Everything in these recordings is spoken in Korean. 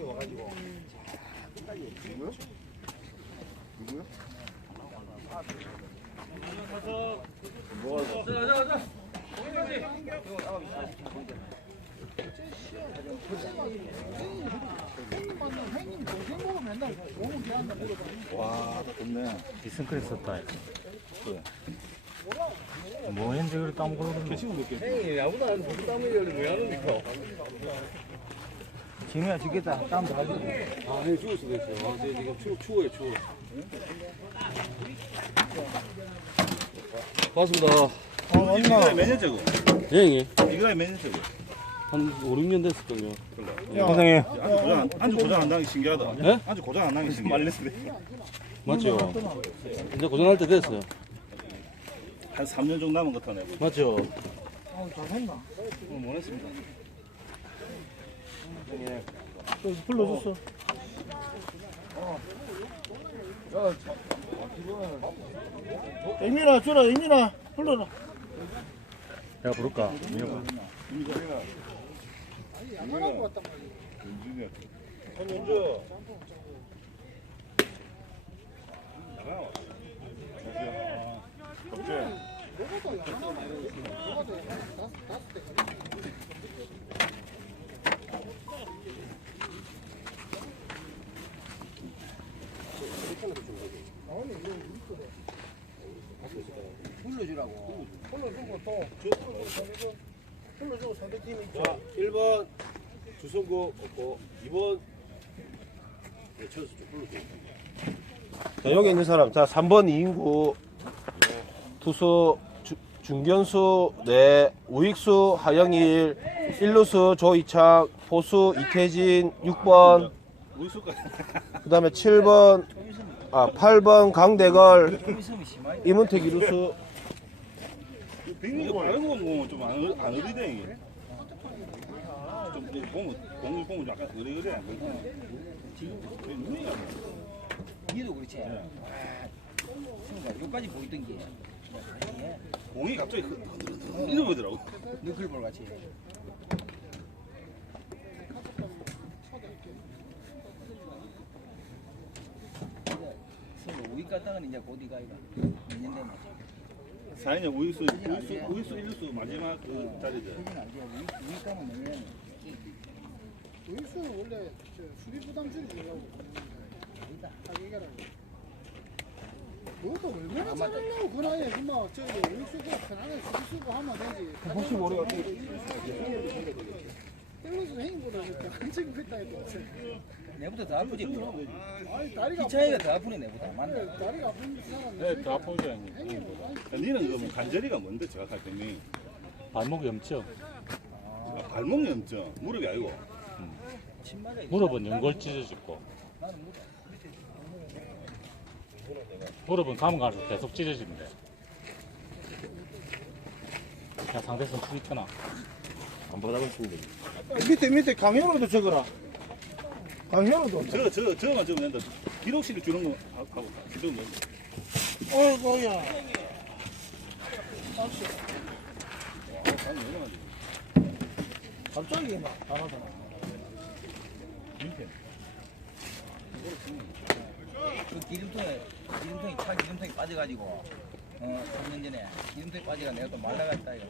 이렇게 와가지고. 누구요? 누구요? 와, 좋네. 비스크림 썼다. 뭐 했는지 까먹고 계시면 몇개 형이 야구도 안 보고 땀을 열리 왜 하는데요? 진우야 죽겠다. 땀 다. 아, 형 죽을 수도 있어요. 아, 저 지금 추, 추워요, 추워. 반갑습니다. 어, 이거에 몇 년째고? 형이 이거에 몇 년째고? 한 5, 6년 됐을걸요. 고생해요. 안주 고장, 안- 안주 고장 안 나기 신기하다. 네? 안주 고장 안 나기 신기하다. 말렸는데. 맞죠? 이제 고생할 때 됐어요. 한 3년 정도 남은 것 같네. 맞죠? 어, 잘했나? 오늘 못 했습니다. 불러줬어. 에미나 주라 에미나 불러라. 내가 부를까? 현주. 불러주라고. 불러주고 또 불러주고 상대팀이 있죠. 자, 1번 주성구 없고 2번 네, 천수 좀 불러주세요. 자, 여기 있는 사람. 자, 3번 이인구. 투수 주, 중견수 네, 우익수 하영일, 일루수 조이창, 포수 이태진 6번. 우수까지. 그다음에 7번 아, 8번 강대걸, 이문택 이루수. 빙이 다른 거 보면 좀안 안 어리대 이게. 좀 이제 보면 공을 보면 약간 어리어리 안 보이잖아. 지금 눈이 안 보여. 니도 그렇지. 아, 순간 여기까지 보이던 게 공이 갑자기 잃어버리더라고. 너클볼 같이. 서로 우익 갔다가는 이제 곧 이가 이가 몇년 되면 4인형 우익수 우익수 우익수 일루수 마지막 그 자리죠. 우익 가면 몇 년. 우익수는 원래 저 수비 부담 줄이려고 하기가라고 그것도 얼마나 잘하려고 그 나이에 그만 저기 우익수고 편안하게 수비 쓰고 하면 되지 혹시 모르가 땡로스 행보다 안 찍고 있다 이거 내보다 더 아프지. 뭐. 아니 다리가 기차이가 더 아프네 내보다. 맞나? 아픈데, 다리가 아픈 사람 네, 다 포기 아니. 행위는 아니 니는 그러면 관절이가 뭔데 정확할 때니 발목 염증. 발목 염증 무릎이 아니고 침마가 있어. 무릎은 연골 찢어지고. 나는 뭐 무릎은 가면 갈수록 계속 찢어진대. 야, 상대선 툭 있잖아. 안수 있는데. 밑에 밑에 강현우도 적어라. 강현우도. 저, 저, 저만 적으면 된다. 기록실을 주는 거 하- 하고 기록 뭐. 어이구야. 갑자기 막 나가잖아. 그 기름통에 기름통이 차 기름통이 빠져가지고 어 3년 전에 기름통이 빠지가 내가 또 말라갔다 이거.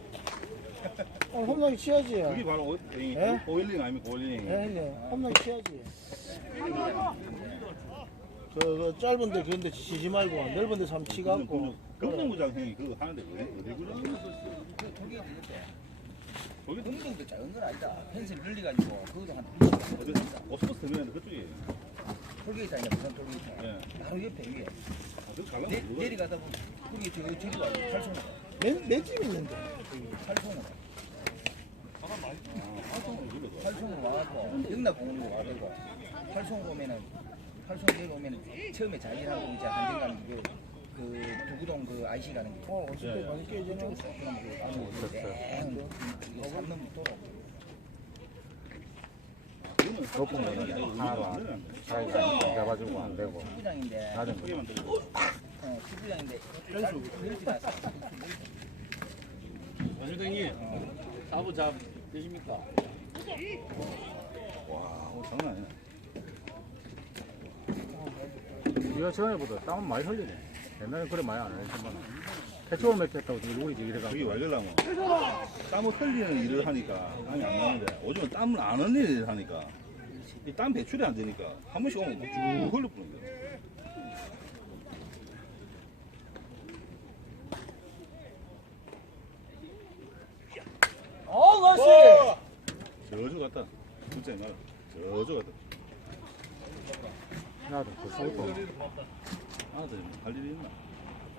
어, 홈런이 치야지 그게 바로 오, 이, 예? 오일링 아닙니까, 오일링. 네, 홈런이 치야지 그, 그 짧은데 그런데 치지 말고 넓은데 삼 치갖고 금정구장 형이 그거 하는데 어디, 어디 그래? 돌게 들렸대. 거기 운동도 작은 건 아니다. 펜스를 늘려가지고 그것도 한 어디, 오스버스 들리는데 그쪽에. 돌게이다 이제 무슨 돌게이다. 예. 바로 옆에 위에 아, 내, 내려가다 보면 돌게 저 저기 와 팔송으로 몇집 있는데 팔송으로 활동을 눌러도. 팔송으로 와갖고 영락공원으로 와가지고 팔송 오면은 팔송 내려 오면은 처음에 자리하고 이제 한정 가는 그, 그 두구동 그 IC 가는 길. 어, 예. 많이 깨지네. 그럼 그 안으로 땡. 이거 삼는 도로. 높은 거는 돼. 자기가 잡아주고 안 되고. 어, 축구장인데. 그렇지 않았어. 연주댕이 사부 잡 되십니까? 와, 오늘 장난 아니네. 이거 전에보다 땀은 많이 흘리네. 옛날에 그래 많이 안 했지만. 태초로 맺혔다고 우리 이제 이래가. 그게 왜 그러냐면 땀을 흘리는 일을 하니까 땀이 안 나는데 요즘은 땀을 안 흘리는 일을 하니까 이 땀 배출이 안 되니까 한 번씩 오면 쭉 흘려보는 거야. 어, 나이스! 저주 같다. 진짜 나 저주 같다. 나도 벌써 있고. 아들 할 일이 있나?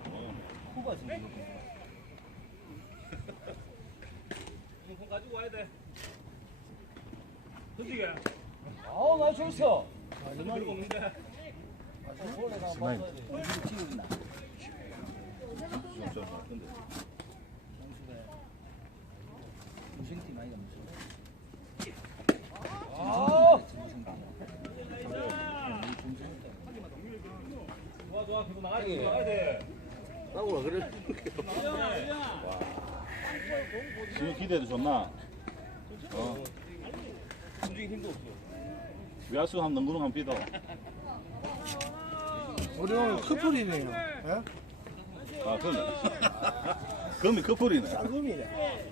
어. 코가 지금 이렇게. 아우, 나이스 좋았어. 심하게. 이거 지우나. 좀, 좀, 근데 무생팀 아이가 무슨. 아! 나오라 그래. 지금 기대도 좋나? 어. 움직임 힘도 없어. 외야수 한 능구능 한 삐도. 우리 오늘 커플이네요. 예? 아, 그러네. 금이 커플이네. 쌍금이네.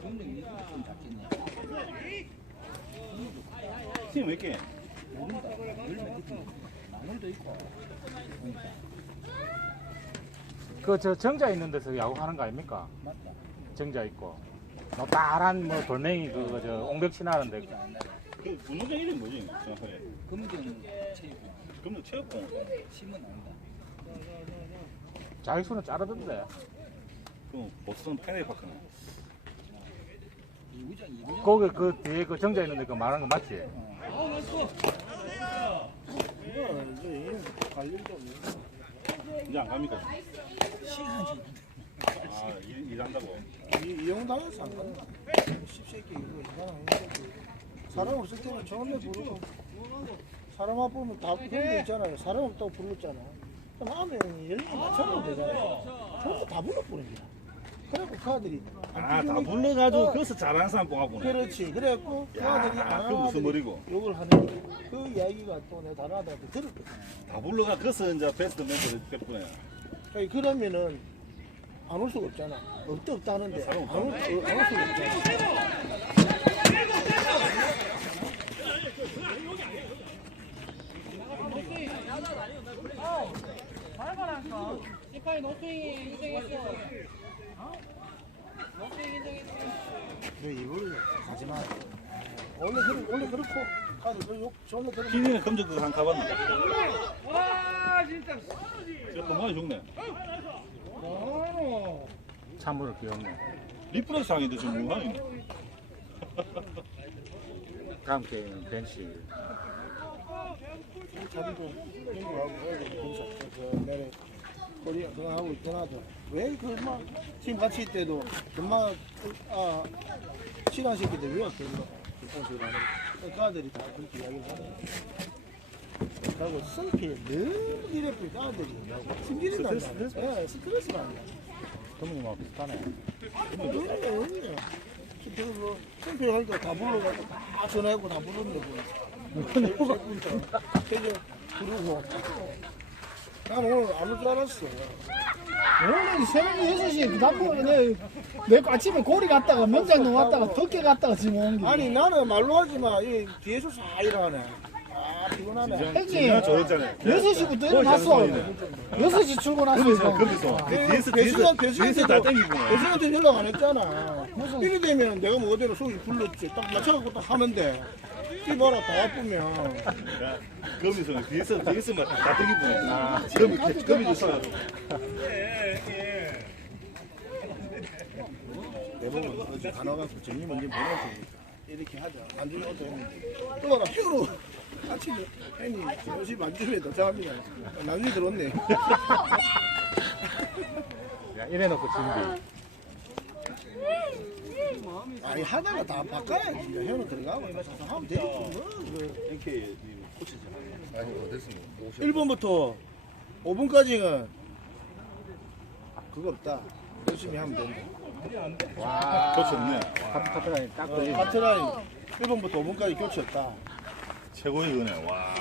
금액이 좀 작겠네. 팀 몇 개? 모른다. 나물도 있고. 그 저 정자 있는 데서 야구 하는 거 아닙니까? 맞다. 정자 있고. 뭐 따란 뭐 돌멩이 그거 저 옹벽 나. 그 분노장 이름이 뭐지? 정확하게. 금경 체육관. 금능 체육관. 심은 아니다. 자익수는 자르던데. 그 보스턴 페네 파크네. 이구장 이구장. 거기 그 뒤에 그 정자 있는 데 그 말하는 거 맞지? 이거 이제 관리도 없네. 이제 안 갑니까? 시간이. 아, 일, 일한다고. 이- 이용당해서 안 간다. 십새끼 이거 이상한 새끼. 사람 없을 때는 데 부르고 사람 앞보면 다 그런 데 있잖아요. 사람 없다고 불렀잖아. 그럼 안에 열매 맞춰면 되잖아요. 전부 다 불러버린 거야. 그래갖고 그 아들이 안 아, 다 불러가지고 어, 거기서 잘하는 사람 뽑아보네. 그렇지. 그래갖고 그 야, 아들이 안그 무슨 머리고? 욕을 하는. 그 이야기가 또 내 다른 아들한테 들었거든. 다 불러가 거기서 이제 베스트 멤버를 뺐구나. 아니, 그러면은 안 올 수가 없잖아. 없다 없다 하는데 안 올, 수가 없잖아. 너이 걸 가지 마. 원래 그렇 원래 그렇고 아들 그욕 존나 들으면 피디는 검정 그거 한 가봤나? 와, 진짜. 진짜 건강이 좋네. 뭐하노? 참으로 귀엽네. 리프레스 상인데 지금 뭐하니? 다음 게임은 벤치. 자기도 친구하고 애들 공사 그 내래 코리아 그거 하고 있더라도 왜그막팀 같이 있을 때도 금방 아 시간 새끼들 왜 왔어 이거 그 아들이 다 그렇게 이야기를 하네 그리고 승필 늘 이래프 그 아들이. 승질이 난다 예 스트레스 난다 그분이 비슷하네. 그래 그래 승필 뭐 승필 할때 다 불러가지고 다 전화하고 다 부르는데 뭐. 그래서 부르고 난 오늘 안 올 줄 알았어. 오늘 새벽 6시 나보고 내, 내 아침에 고리 갔다가 명장동 왔다가 덕계 갔다가 지금 오는 게 아니 나는 말로 하지 마. 이 뒤에서 사 일하네 아 피곤하네. 형님 저랬잖아요. 6시부터 일어났어. 6시 출근하시고. 거기서 뒤에서 배수관 뒤에서 뒤에서 다 땡기고. 배수관한테 연락 안 했잖아. 이래 되면 내가 뭐대로 소리 불렀지? 딱 맞춰갖고 딱 하면 돼 이봐라 다 아프면. 야, 거기서 뒤에서 뒤에서만 다 땡기고. 거기 거기 줬어. 대부분 어제 간호가서 정리 먼저 보내고 이렇게 하자 만주에 했는데 또 와가 휴로 아침에 형님 정시 만주에 도착합니다 나중에 들었네 야, 이래놓고 준비. 아니 하다가 다 바꿔야지 현우 들어가고 다 하면 되지 뭐 그거. NK 코치잖아. 1번부터 5번까지는 그거 없다. 열심히 하면 된다. 교체 없네. 카트 카트라인 딱 걸리네. 파트라인 1번부터 5번까지 교체했다. 최고의 은혜. 와.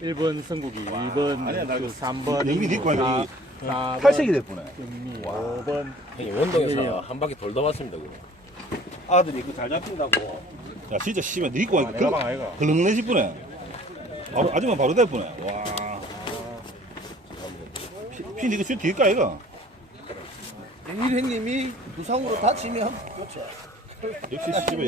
1번 성국이, 2번 아니야, 나 그 이거 3번 영미 딛고 하니까 이 4번 탈색이 됐구나. 경미, 5번 형님 원동에서 한 바퀴 돌다 왔습니다. 그거. 아들이 그 잘 잡힌다고. 야, 진짜 씨발 니 입고 방 아이가. 걸렁내 싶으네. 바로, 아줌마 바로 대쁘네. 와. 피, 피 니가 슛 뒤일까, 이거? 영일 형님이 부상으로 다치면 교체. 역시 씨발